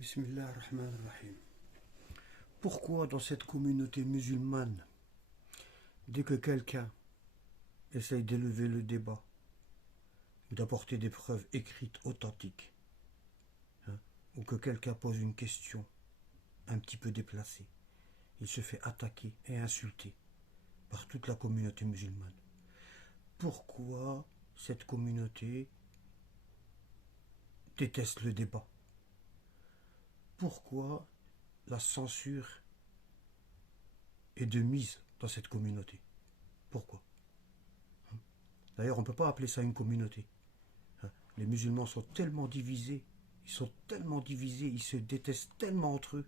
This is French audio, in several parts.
Bismillah ar-Rahman ar-Rahim. Pourquoi dans cette communauté musulmane, dès que quelqu'un essaye d'élever le débat ou d'apporter des preuves écrites authentiques, ou que quelqu'un pose une question un petit peu déplacée, il se fait attaquer et insulter par toute la communauté musulmane? Pourquoi cette communauté déteste le débat? Pourquoi la censure est de mise dans cette communauté? Pourquoi? D'ailleurs, on ne peut pas appeler ça une communauté. Les musulmans sont tellement divisés, ils se détestent tellement entre eux,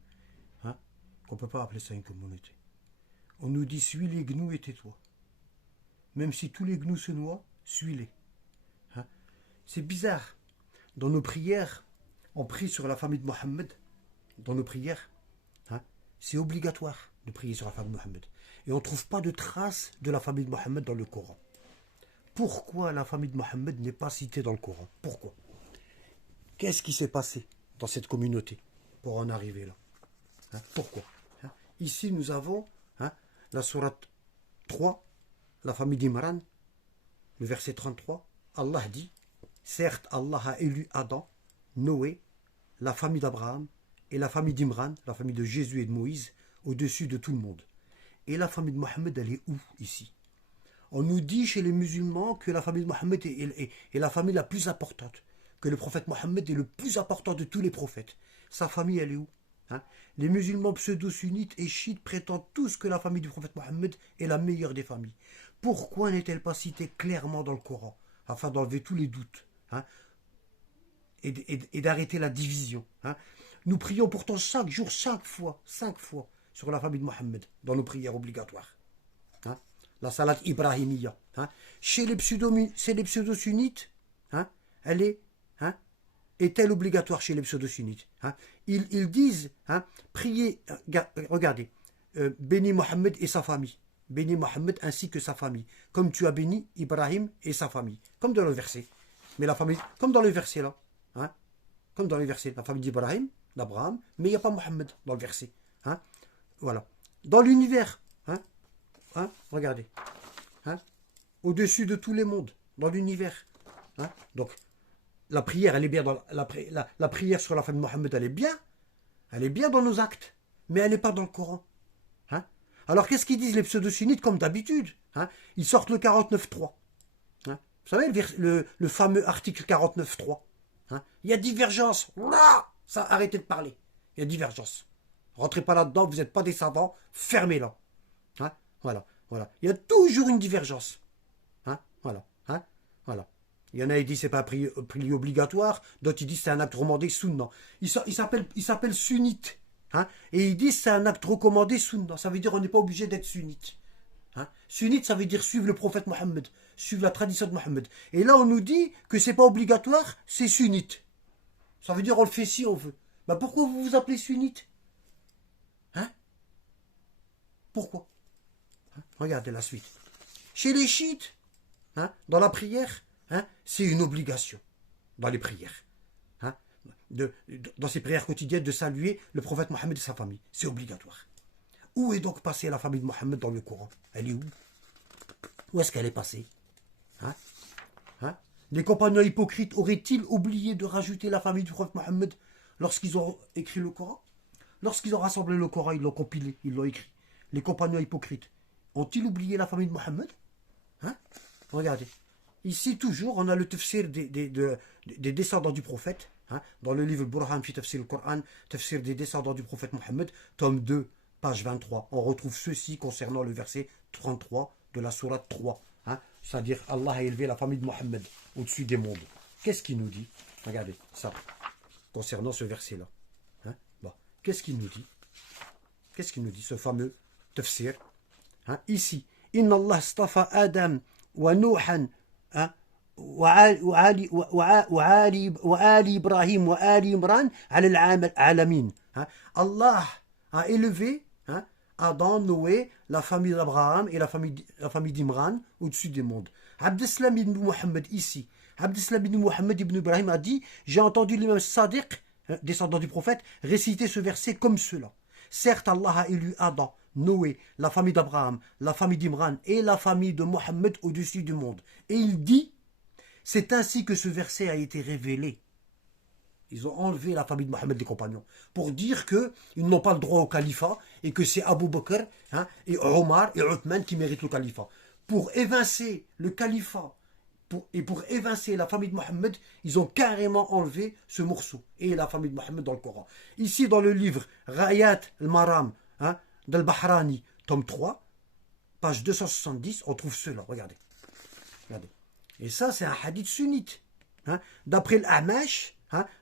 qu'on ne peut pas appeler ça une communauté. On nous dit, suis les gnous et tais-toi. Même si tous les gnous se noient, suis-les. C'est bizarre. Dans nos prières, on prie sur la famille de Mohammed. Dans nos prières, c'est obligatoire de prier sur la famille de Mohammed. Et on ne trouve pas de traces de la famille de Mohammed dans le Coran. Pourquoi la famille de Mohammed n'est pas citée dans le Coran? Pourquoi? Qu'est-ce qui s'est passé dans cette communauté pour en arriver là? Pourquoi? Ici, nous avons la sourate 3, la famille d'Imran, le verset 33. Allah dit, certes, Allah a élu Adam, Noé, la famille d'Abraham et la famille d'Imran, la famille de Jésus et de Moïse, au-dessus de tout le monde. Et la famille de Mohammed, elle est où ici? On nous dit chez les musulmans que la famille de Mohammed est la famille la plus importante, que le prophète Mohammed est le plus important de tous les prophètes. Sa famille, elle est où? Les musulmans pseudo-sunnites et chiites prétendent tous que la famille du prophète Mohammed est la meilleure des familles. Pourquoi n'est-elle pas citée clairement dans le Coran, afin d'enlever tous les doutes et d'arrêter la division? Nous prions pourtant chaque jour, 5 fois, sur la famille de Mohammed, dans nos prières obligatoires. La salat ibrahimiya. Chez les pseudo-sunnites, elle est-elle obligatoire chez les pseudo-sunnites? Ils disent, priez, regardez, bénis Mohammed et sa famille. Bénis Mohammed ainsi que sa famille. Comme tu as béni Ibrahim et sa famille. Comme dans le verset. Mais la famille, comme dans le verset là. Comme dans le verset, la famille d'Ibrahim, d'Abraham, mais il n'y a pas Mohammed dans le verset. Voilà. Dans l'univers, regardez. Au-dessus de tous les mondes, dans l'univers. Donc, la prière, elle est bien dans la prière sur la famille de Mohammed, elle est bien dans nos actes, mais elle n'est pas dans le Coran. Alors, qu'est-ce qu'ils disent les pseudo-sunnites comme d'habitude? Ils sortent le 49.3. Vous savez, le fameux article 49.3. Il y a divergence. Ça, arrêtez de parler. Il y a divergence. Rentrez pas là-dedans, vous n'êtes pas des savants, fermez-la. Voilà. Il y a toujours une divergence. Voilà. Il y en a qui disent c'est pas un prier obligatoire, d'autres ils disent c'est un acte recommandé sunna. Ils s'appellent sunnites. Et ils disent c'est un acte recommandé sunna. Ça veut dire on n'est pas obligé d'être sunnite. Sunnite, ça veut dire suivre le prophète Mohammed, suivre la tradition de Mohammed. Et là on nous dit que c'est pas obligatoire, c'est sunnite. Ça veut dire on le fait si on veut. Pourquoi vous vous appelez sunnite? Pourquoi? Regardez la suite. Chez les chiites, dans la prière, c'est une obligation dans les prières. Dans ces prières quotidiennes, de saluer le prophète Mohammed et sa famille. C'est obligatoire. Où est donc passée la famille de Mohammed dans le Coran? Elle est où? Où est-ce qu'elle est passée? Les compagnons hypocrites auraient-ils oublié de rajouter la famille du prophète Mohammed lorsqu'ils ont écrit le Coran? Lorsqu'ils ont rassemblé le Coran, ils l'ont compilé, ils l'ont écrit. Les compagnons hypocrites ont-ils oublié la famille de Mohammed? Regardez. Ici, toujours, on a le tafsir des descendants du prophète. Dans le livre Burhan fi tafsir al-Qur'an, tafsir des descendants du prophète Mohammed, tome 2, page 23. On retrouve ceci concernant le verset 33 de la sourate 3. C'est-à-dire, Allah a élevé la famille de Mohammed au-dessus des mondes. Qu'est-ce qu'il nous dit? Regardez ça, concernant ce verset-là. Qu'est-ce qu'il nous dit? Qu'est-ce qu'il nous dit, ce fameux tafsir? Ici, Inna Allah stafa Adam wa Nuhan وآل إبراهيم وآل إمران على العالمين. Allah a élevé Adam, Noé, la famille d'Abraham et la famille d'Imran au-dessus des mondes. Abdeslam ibn Muhammad ici. Abdeslam ibn Muhammad ibn Ibrahim a dit, j'ai entendu l'imam Sadiq descendants du prophète, récitez ce verset comme cela. Certes, Allah a élu Adam, Noé, la famille d'Abraham, la famille d'Imran et la famille de Mohammed au-dessus du monde. Et il dit, c'est ainsi que ce verset a été révélé. Ils ont enlevé la famille de Mohammed des compagnons pour dire qu'ils n'ont pas le droit au califat et que c'est Abu Bakr et Omar et Uthman qui méritent le califat. Pour évincer le califat et pour évincer la famille de Mohammed, ils ont carrément enlevé ce morceau et la famille de Mohammed dans le Coran. Ici dans le livre Rayat al-Maram d'Al-Bahrani, tome 3, page 270, on trouve cela. Regardez. Regardez. Et ça, c'est un hadith sunnite. D'après l'Amash,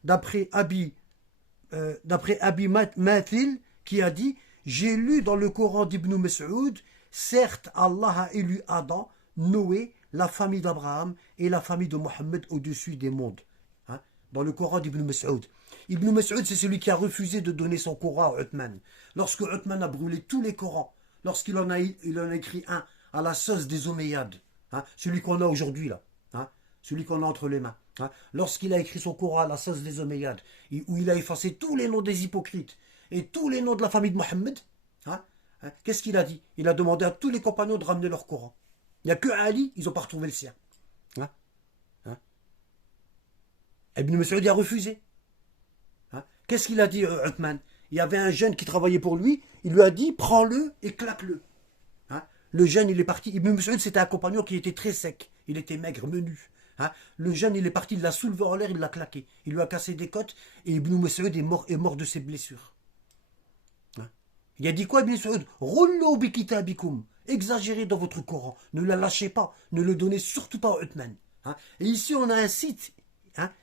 d'après Abi Mathil, qui a dit, j'ai lu dans le Coran d'Ibn Mas'ud, certes, Allah a élu Adam, Noé, la famille d'Abraham et la famille de Mohammed au-dessus des mondes. Dans le Coran d'Ibn Mas'ud. Ibn Mas'ud, c'est celui qui a refusé de donner son Coran à Uthman. Lorsque Uthman a brûlé tous les Corans, lorsqu'il en a écrit un à la sauce des Omeyyades, celui qu'on a aujourd'hui là, celui qu'on a entre les mains, lorsqu'il a écrit son Coran à la sauce des Omeyyades, où il a effacé tous les noms des hypocrites et tous les noms de la famille de Mohammed, qu'est-ce qu'il a dit? Il a demandé à tous les compagnons de ramener leur Coran. Il n'y a que Ali, ils n'ont pas retrouvé le sien. Ibn Mas'ud a refusé. Qu'est-ce qu'il a dit, Uthman? Il y avait un jeune qui travaillait pour lui, il lui a dit, prends-le et claque-le. Le jeune, il est parti. Ibn Mas'ud, c'était un compagnon qui était très sec. Il était maigre, menu. Le jeune, il est parti, il l'a soulevé en l'air, il l'a claqué. Il lui a cassé des côtes et Ibn Mas'ud est mort de ses blessures. Il a dit quoi, Ibn Mas'ud? Roulou bi kitabikum. Exagérez dans votre Coran. Ne la lâchez pas. Ne le donnez surtout pas à Uthman. Et ici, on a un site,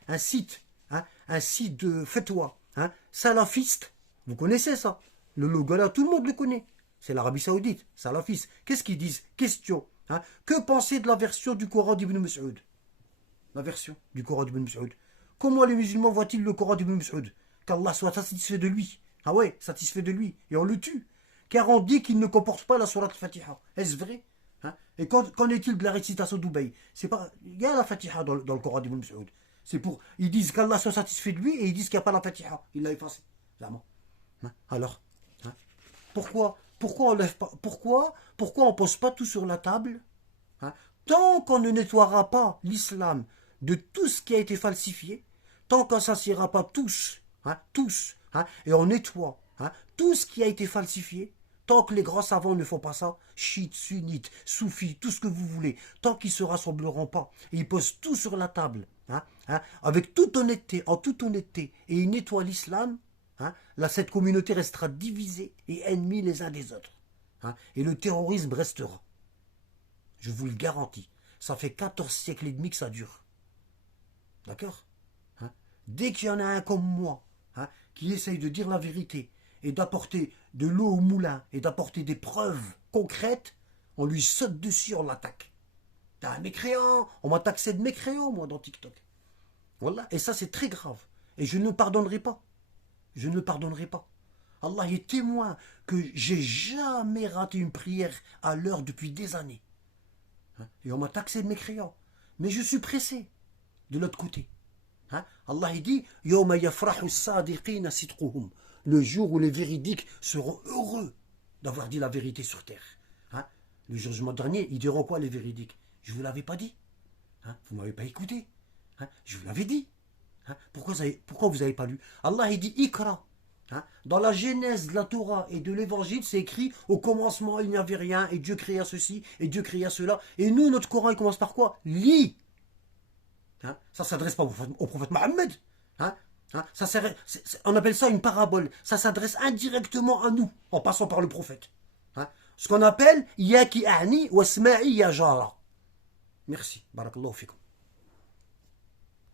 un site de fatwa, salafiste. Vous connaissez ça? Le logo là, tout le monde le connaît. C'est l'Arabie Saoudite, salafiste. Qu'est-ce qu'ils disent? Question. Que pensez de la version du Coran d'Ibn Mas'ud? La version du Coran d'Ibn Mas'ud. Comment les musulmans voient-ils le Coran d'Ibn Mas'ud? Qu'Allah soit satisfait de lui. Ah ouais, satisfait de lui. Et on le tue. Car on dit qu'il ne comporte pas la sourate al-Fatiha. Est-ce vrai? Et qu'en est-il de la récitation d'Ubay? C'est pas. Il y a la Fatiha dans le Coran d'Ibn Mas'ud. C'est pour. Ils disent qu'Allah soit satisfait de lui et ils disent qu'il n'y a pas la Fatiha. Il l'a effacé. Vraiment. Alors, pourquoi on lève pas? Pourquoi on pose pas tout sur la table? Tant qu'on ne nettoiera pas l'islam de tout ce qui a été falsifié, tant qu'on ne s'assiera pas tous, et on nettoie tout ce qui a été falsifié, tant que les grands savants ne font pas ça, chiites, sunnites, soufis, tout ce que vous voulez, tant qu'ils ne se rassembleront pas, et ils posent tout sur la table, avec toute honnêteté, en toute honnêteté, et ils nettoient l'islam, là cette communauté restera divisée et ennemie les uns des autres. Et le terrorisme restera. Je vous le garantis. Ça fait 14 siècles et demi que ça dure. D'accord? Dès qu'il y en a un comme moi, qui essaye de dire la vérité et d'apporter de l'eau au moulin et d'apporter des preuves concrètes, on lui saute dessus, on l'attaque. T'es un mécréant, on m'a taxé de mécréant, moi, dans TikTok. Voilà. Et ça, c'est très grave. Et je ne pardonnerai pas. Je ne pardonnerai pas. Allah est témoin que j'ai jamais raté une prière à l'heure depuis des années. Et on m'a taxé de mécréant. Mais je suis pressé de l'autre côté. Allah il dit Yawma yafrahu sadiqina sidquhum. Le jour où les véridiques seront heureux d'avoir dit la vérité sur terre. Le jugement dernier, ils diront quoi les véridiques? Je ne vous l'avais pas dit. Vous ne m'avez pas écouté. Je vous l'avais dit. Pourquoi vous n'avez pas lu? Allah il dit Ikra. Dans la genèse de la Torah et de l'évangile, c'est écrit au commencement il n'y avait rien et Dieu créa ceci et Dieu créa cela. Et nous, notre Coran, il commence par quoi? Lis. Ça ne s'adresse pas au prophète Mohammed. On appelle ça une parabole. Ça s'adresse indirectement à nous, en passant par le prophète. Ce qu'on appelle Yaki A'ni wa Sma'i Ya Jara. Merci. Barakallahu fikum.